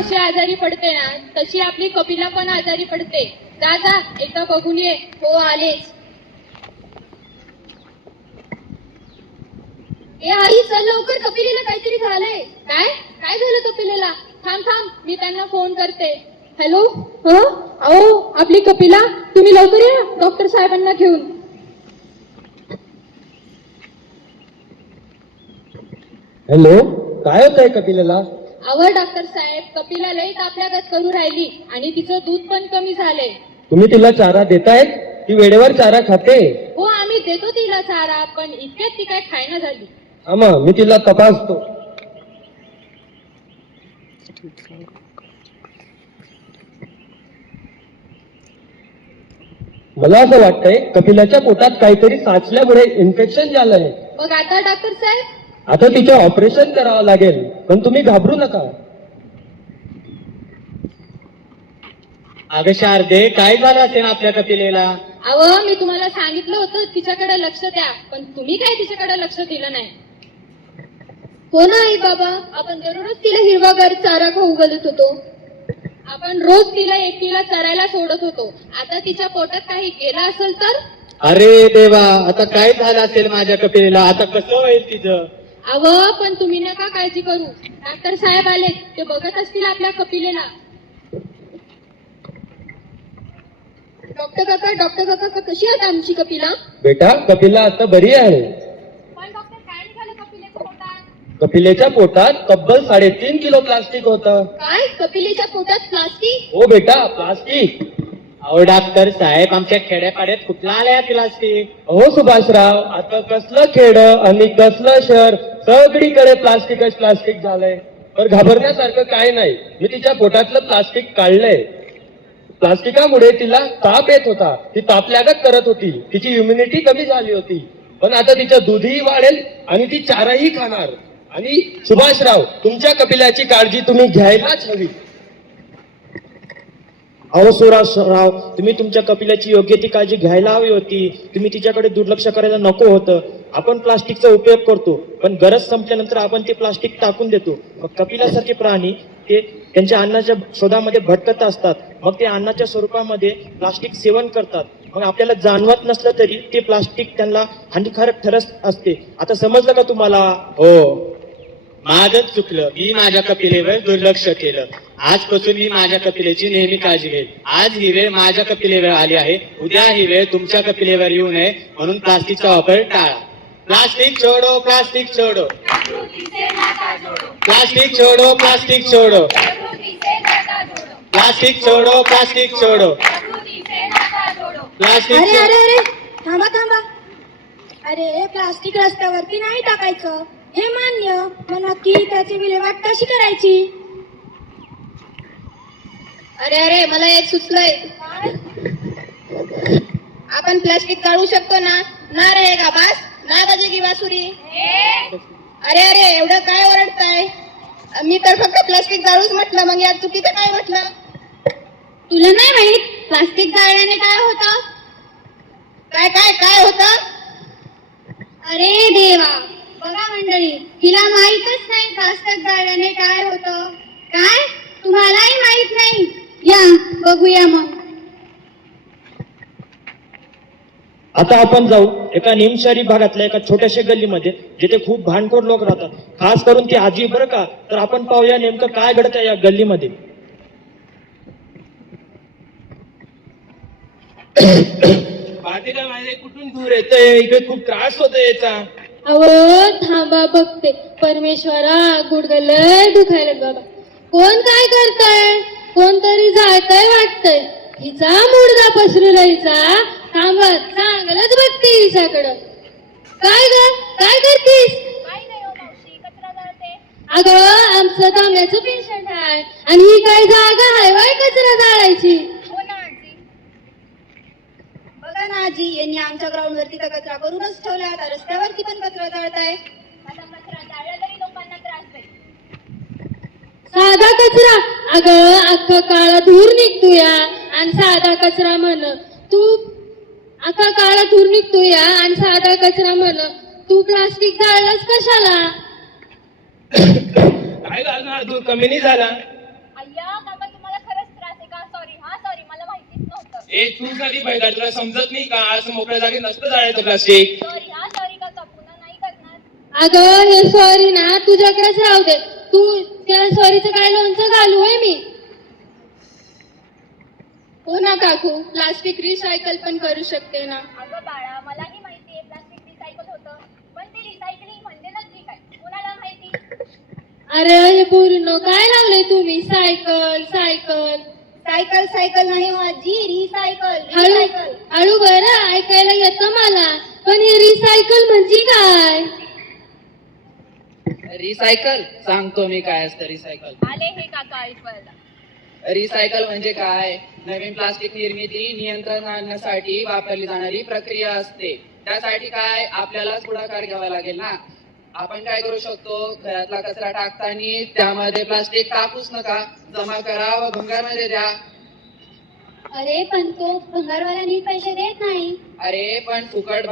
कशी आजारी पडते ना तशी आपली कपिला पण आजारी पडते. जा जा एकदा बघून ये. हो आलेच. ए आई चल लवकर, कपिलेला काहीतरी झालंय. काय काय झालं कपिलेला? थांब थांब मी त्यांना फोन करते. हॅलो. अहो आपली कपिला, तुम्ही लवकर या डॉक्टर साहेबांना घेऊन. हॅलो, काय होत आहे कपिलेला? अहो डॉक्टर साहेब, कपिला लई तापल्यागत करू राहिली आणि तिचं दूध पण कमी झालंय. तुम्ही तिला चारा देताय? ती वेळेवर चारा खाते? हो आम्ही देतो तिला चारा, पण इतक्यात ती काय खायना झाली. आम्हा मी तिला तपासतो. मला असं वाटतंय कपिलाच्या पोटात काहीतरी साचल्यामुळे इन्फेक्शन झालंय. मग आता डॉक्टर साहेब? आता तिचे ऑपरेशन करावं लागेल, पण तुम्ही घाबरू नका. अगं शारदे, काय झालं असेल आपल्या कपिलेला? अहो मी तुम्हाला सांगितलं होतं तिच्याकडे लक्ष द्या, पण तुम्ही काय तिच्याकडे लक्ष दिलं नाही. हो ना आई बाबा, आपण दररोज तिला हिरवागार चारा खाऊ घालत होतो. आपण रोज तिला एकटीला चरायला सोडत होतो. आता तिच्या पोटात काही गेलं असेल तर? अरे देवा, आता काय झालं असेल माझ्या कपिलेला? आता कसं होईल तिचं? अहो पण तुम्ही नका काळजी करू. डॉक्टर साहेब आले, ते बघत असतील आपल्या कपिलेला. डॉक्टर काका कशी आहे आमची कपिला? बेटा कपिला आता बरी आहे. पण डॉक्टर काय निघालं कपिलेच्या पोटात? कपिलेच्या पोटात तब्बल 3.5 किलो प्लास्टिक होतं. काय कपिलेच्या पोटात प्लास्टिक? हो बेटा, प्लास्टिक. अहो डॉक्टर साहेब, आमच्या खेड्यापाड्यात कुठला आलाय प्लास्टिक? हो सुभाषराव, आता कसलं खेड आणि कसलं शहर, सगळीकडे प्लास्टिकच प्लास्टिक झालंय. तर घाबरण्यासारखं काय नाही. मी तिच्या पोटातलं प्लास्टिक काढलंय. प्लास्टिकामुळे तिला ताप येत होता, ती तापल्यागत करत होती, तिची इम्युनिटी कमी झाली होती. पण आता तिचं दूधही वाढेल आणि ती चाराही खाणार. आणि सुभाषराव, तुमच्या कपिलाची काळजी तुम्ही घ्यायलाच हवी. अहो सुभाषराव, तुम्ही तुमच्या कपिलाची योग्य ती काळजी घ्यायला हवी होती. तुम्ही तिच्याकडे दुर्लक्ष करायला नको होतं. आपण प्लास्टिकचा उपयोग करतो, पण गरज संपल्यानंतर आपण ते प्लास्टिक टाकून देतो. मग कपिलासारखे प्राणी ते त्यांच्या अन्नाच्या शोधामध्ये भटकत असतात. मग ते अन्नाच्या स्वरूपामध्ये प्लास्टिक सेवन करतात. मग आपल्याला जाणवत नसलं तरी ते प्लास्टिक त्यांना हानिकारक ठरत असते. आता समजलं का तुम्हाला? हो, माझंच चुकलं. मी माझ्या कपिलेवर दुर्लक्ष केलं. आजपासून मी माझ्या कपिलेची नेहमी काळजी घेईल. आज ही वेळ माझ्या कपिलेवर आली आहे, उद्या ही वेळ तुमच्या कपिलेवर येऊ नये म्हणून प्लास्टिकचा वापर टाळा. प्लास्टिक छोडो, प्लास्टिक छोडो, प्लास्टिक छोडो, प्लास्टिक छोडो, प्लास्टिक छोडो, प्लास्टिक छोडो, प्लास्टिक. अरे अरे अरे थांबा थांबा. अरे प्लास्टिक रस्त्यावरती नाही टाकायचं, हे मान्य. मग नक्की त्याची विल्हेवाट कशी करायची? अरे अरे मला एक सुचलंय. आपण प्लास्टिक काढू शकतो ना? ना रे गाबास, ना बजेगी बासुरी. अरे अरे एवढं काय ओरडताय? मी तर फक्त प्लास्टिक जाळूच म्हटलं, मग यात चुकीचं काय म्हटलं? तुला नाही माहित प्लास्टिक जाळल्याने काय होतं? काय काय काय होतं? अरे देवा, बघा मंडळी, तिला माहितच नाही प्लास्टिक जाळल्याने काय होतं. काय तुम्हालाही माहित नाही? या बघूया मग. आता आपण जाऊ एका निमशहरी भागातल्या एका छोट्याशा गल्लीमध्ये, जिथे खूप भांडखोर लोक राहतात. खास करून ती आजी बरं का. तर आपण पाहूया नेमकं काय घडत आहे या गल्लीमध्ये. बाधिका माझे कुठून दूर येतंय, इकडे खूप त्रास होतोय याचा. अहो थांबा बघते. परमेश्वरा गुडघे लय दुखायला बाबा. कोण काय करताय? कोणतरी जायतय वाटतंय. हिचा मुडदा पसरूला हिचा. थांबा चांगलंच बघते हिच्याकडं. काय ग काय करतीस? अगं आमचं तांब्याचं पेशंट आहे आणि ही काय जागा आहे वय कचरा जाळायची? बघा ना आजी, यांनी आमच्या ग्राउंड वरती तर कचरा करूनच ठेवला, आता रस्त्यावरती पण कचरा जाळताय. कचरा जाळला तरी लोकांना त्रास नाही. साधा कचरा? अगं अख्खा काळा धूर निघतो या आणि साधा कचरा म्हण तू. अख्खा काळा धूर निघतो या आणि साधा कचरा म्हण तू. प्लास्टिक जाळलंस कशाला? काय घालणार, दूर कमी नाही झाला? ए तू कधी पाहिजे तुला समजत नाही का असं मोकळ्या जागी नसतं जाण्याचं प्लास्टिक. अगं हे सॉरी ना तुझ्याकडेच राहू दे. तू त्या सॉरीचं काय लोणचं घालू आहे मी. हो ना काकू, प्लास्टिक रिसायकल पण करू शकते ना. अगं बाळा, मलाही माहितीये प्लास्टिक रिसायकल होतं, पण ते रिसायकलिंग म्हणजे नक्की काय कोणाला माहिती. अरे हे पूर्ण काय लावलंय तुम्ही. सायकल सायकल सायकल सायकल नाही माझी, रिसायकल हळू रिसायकल. हळू बरं ऐकायला येतं मला, पण हे रिसायकल म्हणजे काय. रिसायकल सांगतो मी काय असतं रिसायकल. आले हे काका ऐकवायला. रिसायकल म्हणजे काय, नवीन प्लास्टिक निर्मिती नियंत्रण आणण्यासाठी वापरली जाणारी प्रक्रिया असते. त्यासाठी काय आपल्यालाच पुढाकार घ्यावा लागेल ना. आपण काय करू शकतो, घरातला कचरा टाकताना त्यामध्ये प्लास्टिक टाकूच नका, जमा करा व भंगारमध्ये द्या. अरे पण तो भंगारवाला नीट पैसे देत नाही. अरे पण फुकट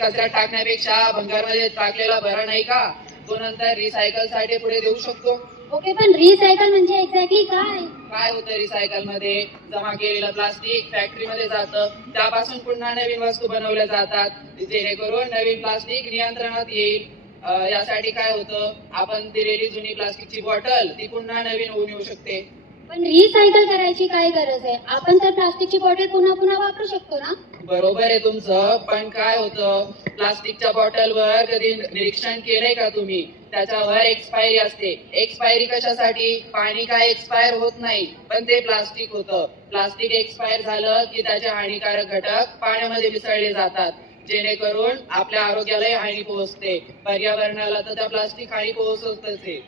कचरा टाकण्यापेक्षा भंगारमध्ये टाकलेला बरा नाही का. तो नंतर रिसायकल साठी पुढे देऊ शकतो. ओके, पण रिसायकल म्हणजे एक्झॅक्टली काय. काय होतं रिसायकल मध्ये, जमा केलेलं प्लास्टिक फॅक्टरीमध्ये जातं, त्यापासून पुन्हा नवीन वस्तू बनवल्या जातात, जेणेकरून नवीन प्लास्टिक नियंत्रणात येईल. यासाठी काय होतं, आपण दिलेली जुनी प्लास्टिकची बॉटल ती पुन्हा नवीन होऊन येऊ शकते. पण रिसायकल करायची काय गरज आहे. आपण तर प्लास्टिकची बॉटल पुन्हा पुन्हा वापरू शकतो ना. बरोबर आहे तुमचं, पण काय होतं, प्लास्टिकच्या बॉटलवर कधी निरीक्षण केलंय का तुम्ही, त्याच्यावर एक्सपायरी असते. एक्सपायरी कशासाठी, पाणी काय एक्सपायर होत नाही, पण ते प्लास्टिक होतं. प्लास्टिक एक्सपायर झालं की त्याचे हानिकारक घटक पाण्यामध्ये मिसळले जातात, जेणेकरून आपल्या आरोग्यालाही हानी पोहोचते, पर्यावरणाला तर त्या प्लास्टिक हानी पोहोचतच आहे.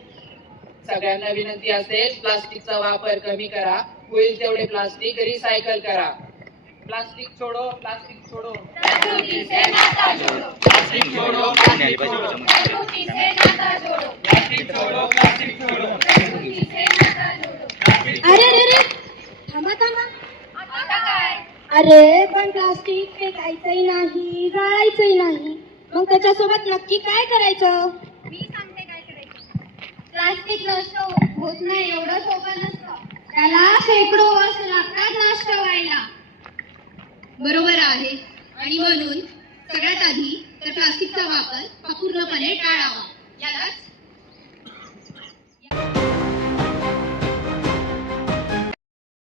सगळ्यांना विनंती असेल, प्लास्टिकचा वापर कमी करा, होईल तेवढे प्लास्टिक रिसायकल करा. प्लास्टिक छोडो, प्लास्टिक छोडो, प्लास्टिक छोडो, प्लास्टिक छोडो, प्लास्टिक छोडो, प्लास्टिक छोडो. अरे रे रे, थांबा थांबा. अरे पण प्लास्टिक फेकायचंही नाही, जाळायचंही नाही, मग त्याच्यासोबत नक्की काय करायचं. मी सांगते काय करायचं. प्लास्टिक नष्ट होत नाही एवढं सोपं नसतं, त्याला शेकडो वर्ष लागतात नष्ट व्हायला. बरोबर आहे, आणि म्हणून सगळ्यात आधी तर प्लास्टिकचा वापर हा पूर्णपणे टाळावा. यालाच